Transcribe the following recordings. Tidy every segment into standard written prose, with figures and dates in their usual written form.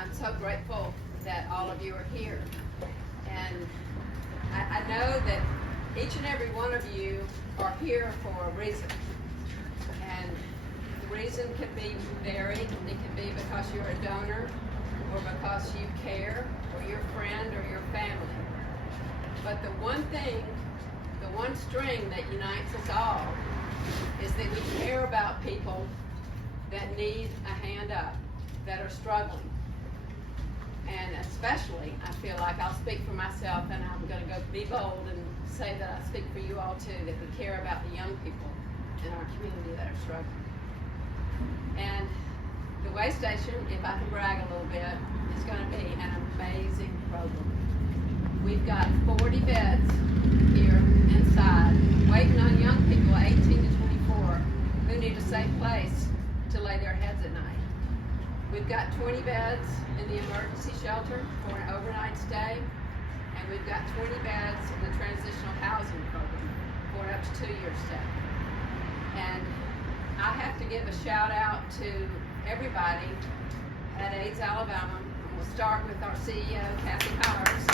I'm so grateful that all of you are here. And I know that each and every one of you are here for a reason. And the reason can be varied. It can be because you're a donor, or because you care, or your friend, or your family. But the one thing, the one string that unites us all is that we care about people that need a hand up, that are struggling. And especially, I feel like I'll speak for myself, and I'm going to go be bold and say that I speak for you all too, that we care about the young people in our community that are struggling. And the Way Station, if I can brag a little bit, is going to be an amazing program. We've got 40 beds here inside, waiting on young people 18 to 24 who need a safe place to lay their heads at night. We've got 20 beds in the emergency shelter for an overnight stay, and we've got 20 beds in the transitional housing program for an up to 2-year stay. And I have to give a shout out to everybody at AIDS Alabama. And we'll start with our CEO, Kathy Powers.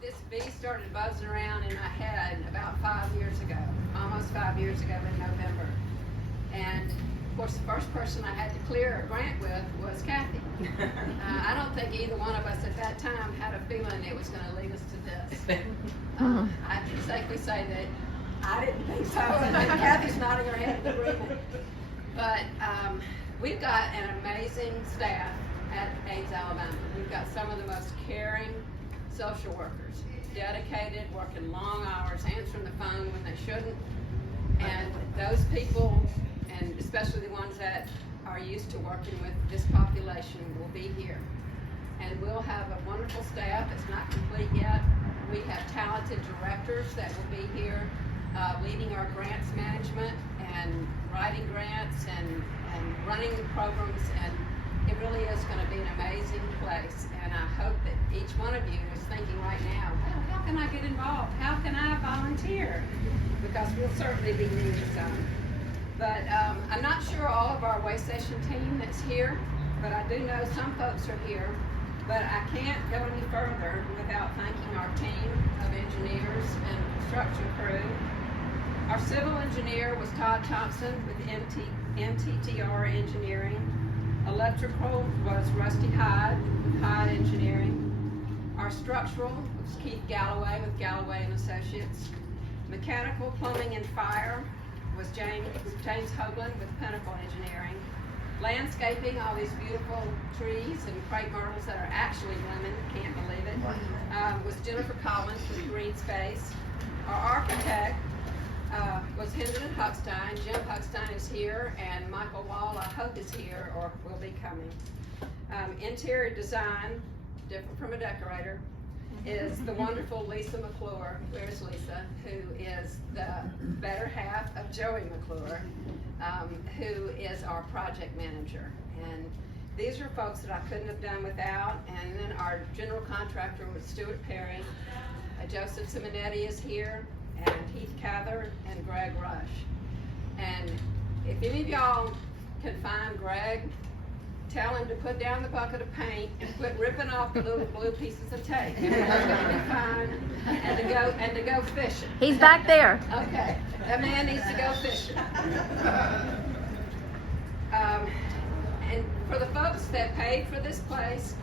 This bee started buzzing around in my head about 5 years ago, almost 5 years ago in November. And of course, the first person I had to clear a grant with was Kathy. I don't think either one of us at that time had a feeling it was going to lead us to this. I can safely say that I didn't think so, and Kathy's nodding her head in agreement. But we've got an amazing staff at AIDS Alabama. We've got some of the most caring social workers, dedicated, working long hours, answering the phone when they shouldn't. And those people, and especially the ones that are used to working with this population, will be here. And we'll have a wonderful staff. It's not complete yet. We have talented directors that will be here, leading our grants management and writing grants and running the programs. And it really is going to be an amazing place. And I hope that each one of you is thinking right now, well, how can I get involved? How can I volunteer? Because we'll certainly be needing some. But I'm not sure all of our Way Station team that's here, but I do know some folks are here. But I can't go any further without thanking our team of engineers and construction crew. Our civil engineer was Todd Thompson with MTTR Engineering. Electrical was Rusty Hyde with Hyde Engineering. Our structural was Keith Galloway with Galloway and Associates. Mechanical, plumbing, and fire was James Hoagland with Pinnacle Engineering. Landscaping, all these beautiful trees and crepe myrtles that are actually lemon, can't believe it, was Jennifer Collins with Green Space. Our architect was Hendon Huckstein. Jim Huckstein is here, and Michael Wall, I hope, is here or will be coming. Interior design, different from a decorator, is the wonderful Lisa McClure. Where's Lisa? Who is the better half of Joey McClure, who is our project manager. And these are folks that I couldn't have done without. And then our general contractor was Stuart Perry. Joseph Simonetti is here, and Heath Cather and Greg Rush. And if any of y'all can find Greg, tell him to put down the bucket of paint and quit ripping off the little blue pieces of tape. Everything's going to be fine, and to go fishing. He's back there. Okay, that man needs to go fishing. And for the folks that paid for this place,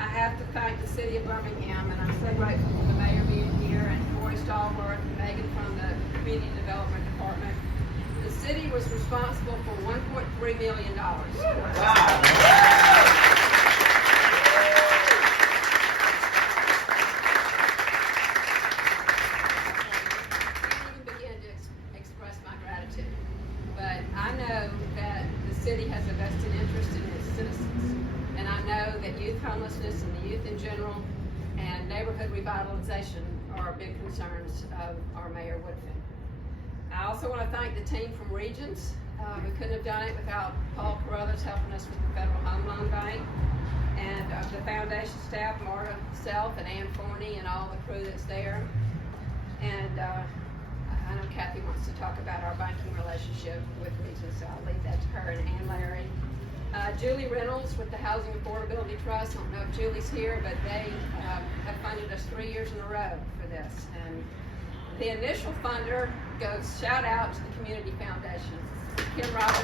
I have to thank the city of Birmingham, and I'm so grateful for the mayor being here, and Corey Stallworth and Megan from the Community Development Department. The city was responsible for $1.3 million. Wow. I know that the city has a vested interest in its citizens, and I know that youth homelessness and the youth in general and neighborhood revitalization are big concerns of our Mayor Woodfin. I also want to thank the team from Regions. We couldn't have done it without Paul Carruthers helping us with the Federal Home Loan Bank, and the foundation staff, Marta Self and Ann Forney and all the crew that's there. And I know Kathy wants to talk about our banking relationship with Region, so I'll leave that to her, and Ann Larry. Julie Reynolds with the Housing Affordability Trust. I don't know if Julie's here, but they have funded us 3 years in a row for this. And the initial funder goes shout out to the Community Foundation. Kim Roberts.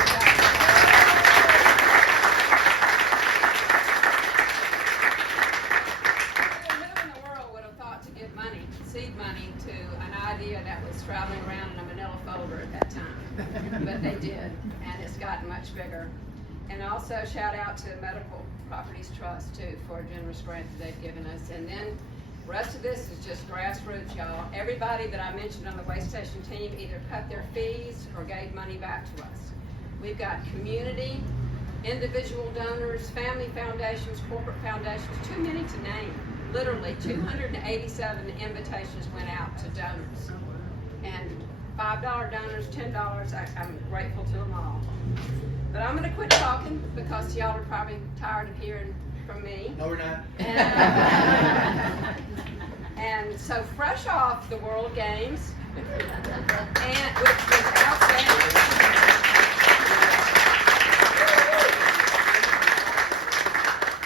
Who in the world would have thought to give money, seed money, to an idea that was traveling around in a manila folder at that time? But they did, and it's gotten much bigger. And also shout out to Medical Properties Trust too for a generous grant that they've given us. And then the rest of this is just grassroots, y'all. Everybody that I mentioned on the Way Station team either cut their fees or gave money back to us. We've got community, individual donors, family foundations, corporate foundations, too many to name. Literally 287 invitations went out to donors. And $5 donors, $10, I'm grateful to them all. But I'm going to quit talking because y'all are probably tired of hearing from me. No, we're not. And so fresh off the World Games, and which was outstanding.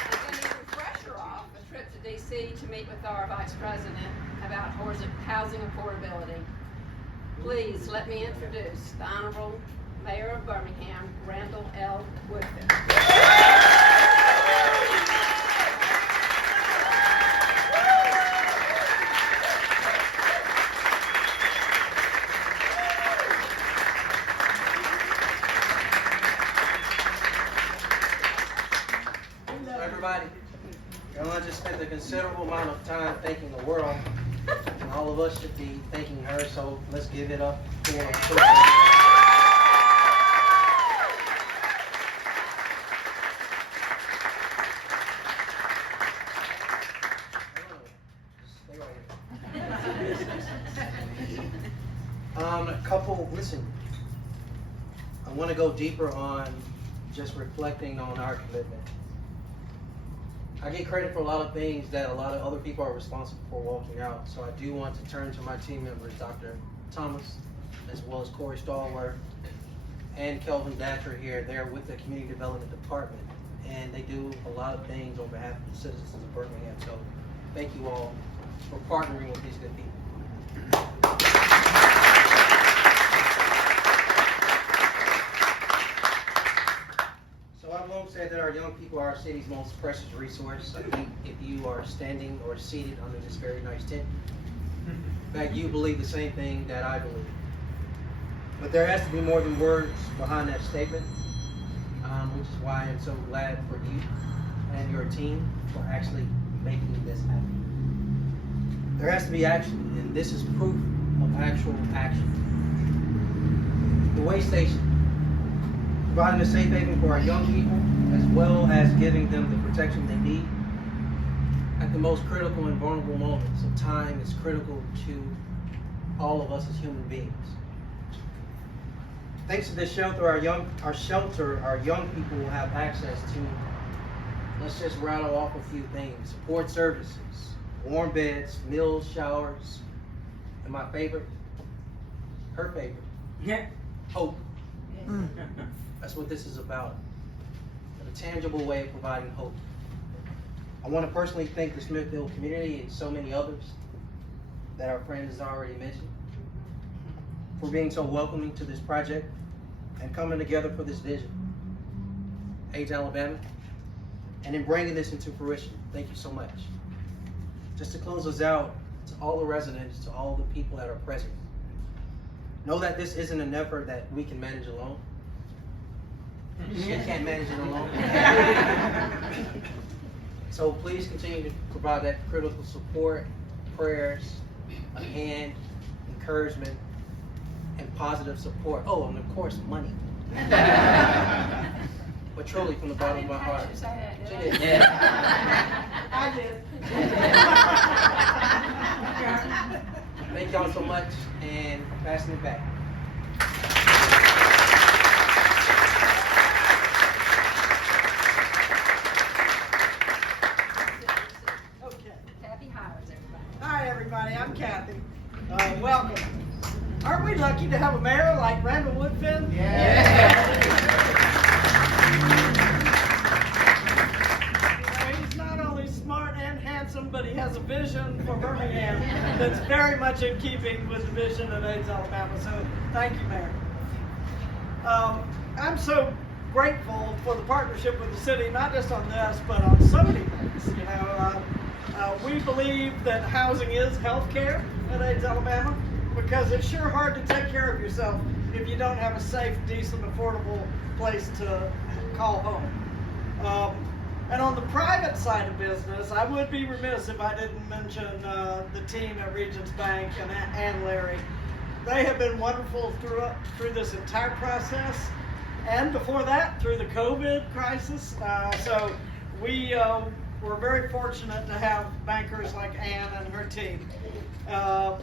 And then even fresher off a trip to DC to meet with our Vice President about housing affordability. Please let me introduce the Honorable Mayor of Birmingham, Randall L. Woodfin. So everybody, Yolanda just spent a considerable amount of time thanking the world, and all of us should be thanking her, so let's give it up for her. Listen, I want to go deeper on just reflecting on our commitment. I get credit for a lot of things that a lot of other people are responsible for walking out, so I do want to turn to my team members, Dr. Thomas, as well as Corey Stallworth, and Kelvin Datcher here. They're with the Community Development Department, and they do a lot of things on behalf of the citizens of Birmingham, so thank you all for partnering with these good people. I've long said that our young people are our city's most precious resource. I think if you are standing or seated under this very nice tent, in fact, you believe the same thing that I believe. But there has to be more than words behind that statement, which is why I'm so glad for you and your team for actually making this happen. There has to be action, and this is proof of actual action. The Way Station, providing a safe haven for our young people, as well as giving them the protection they need at the most critical and vulnerable moments. So time is critical to all of us as human beings. Thanks to this shelter, our young people will have access to, let's just rattle off a few things: support services, warm beds, meals, showers, and my favorite, her favorite, hope. That's what this is about. A tangible way of providing hope. I want to personally thank the Smithfield community and so many others that our friend has already mentioned for being so welcoming to this project and coming together for this vision. AIDS Alabama, and in bringing this into fruition. Thank you so much. Just to close us out, to all the residents, to all the people that are present, know that this isn't an effort that we can manage alone. You can't manage it alone. So please continue to provide that critical support, prayers, a hand, encouragement, and positive support. Oh, and of course, money. But truly, from the bottom of my heart. She did. Yeah. I did. Thank y'all so much, and I'm passing it back. Hi, everybody. I'm Kathy. Welcome. Aren't we very much in keeping with the vision of AIDS Alabama. So thank you, Mayor. I'm so grateful for the partnership with the city, not just on this, but on so many things. You know, we believe that housing is health care at AIDS Alabama, because it's sure hard to take care of yourself if you don't have a safe, decent, affordable place to call home. And on the private side of business, I would be remiss if I didn't mention the team at Regions Bank and Ann Larry. They have been wonderful through this entire process, and before that, through the COVID crisis. So we're very fortunate to have bankers like Ann and her team.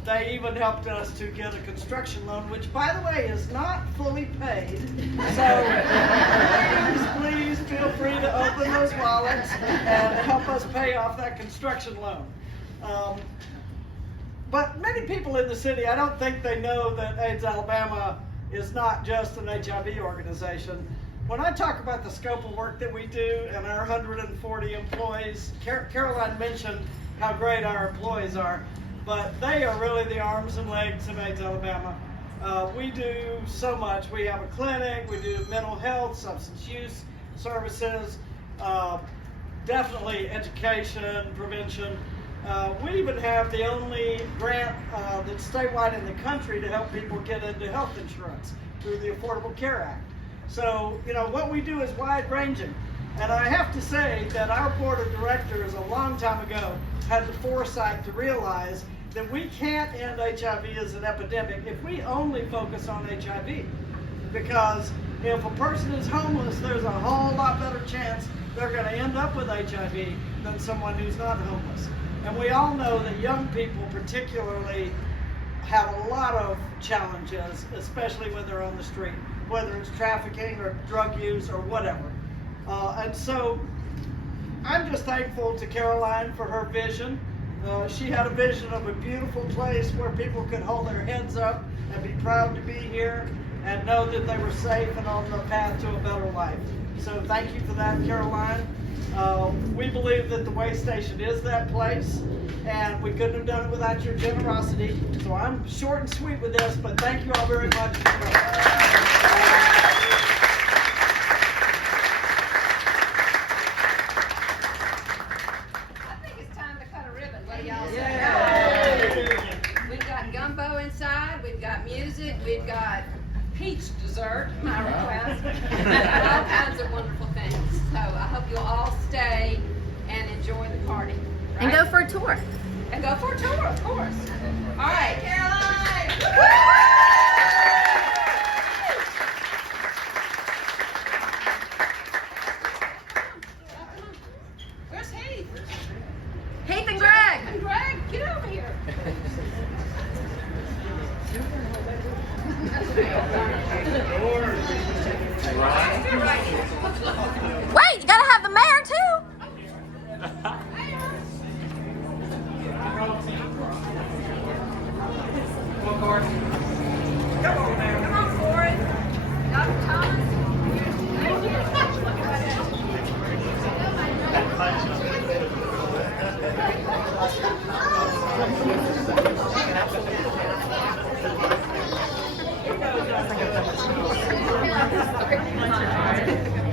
They even helped us to get a construction loan, which, by the way, is not fully paid. So please feel free to open those wallets and help us pay off that construction loan. But many people in the city, I don't think they know that AIDS Alabama is not just an HIV organization. When I talk about the scope of work that we do and our 140 employees, Caroline mentioned how great our employees are, but they are really the arms and legs of AIDS Alabama. We do so much. We have a clinic, we do mental health, substance use services, definitely education, prevention. We even have the only grant that's statewide in the country to help people get into health insurance through the Affordable Care Act. So, you know, what we do is wide-ranging. And I have to say that our board of directors a long time ago had the foresight to realize that we can't end HIV as an epidemic if we only focus on HIV. Because if a person is homeless, there's a whole lot better chance they're going to end up with HIV than someone who's not homeless. And we all know that young people particularly have a lot of challenges, especially when they're on the street, whether it's trafficking or drug use or whatever. And so I'm just thankful to Caroline for her vision. She had a vision of a beautiful place where people could hold their heads up and be proud to be here and know that they were safe and on the path to a better life. So thank you for that, Caroline. We believe that the Way Station is that place, and we couldn't have done it without your generosity. So I'm short and sweet with this, but thank you all very much. We've got gumbo inside, we've got music, we've got peach dessert, my request, and all kinds of wonderful things. So I hope you'll all stay and enjoy the party. Right? And go for a tour. And go for a tour, of course. All right, Caroline! Where's Heath? Heath and Greg. And Greg, get over here. Wait, you gotta have the mayor too. Come on, Forrest. Dr. Thomas. Okay.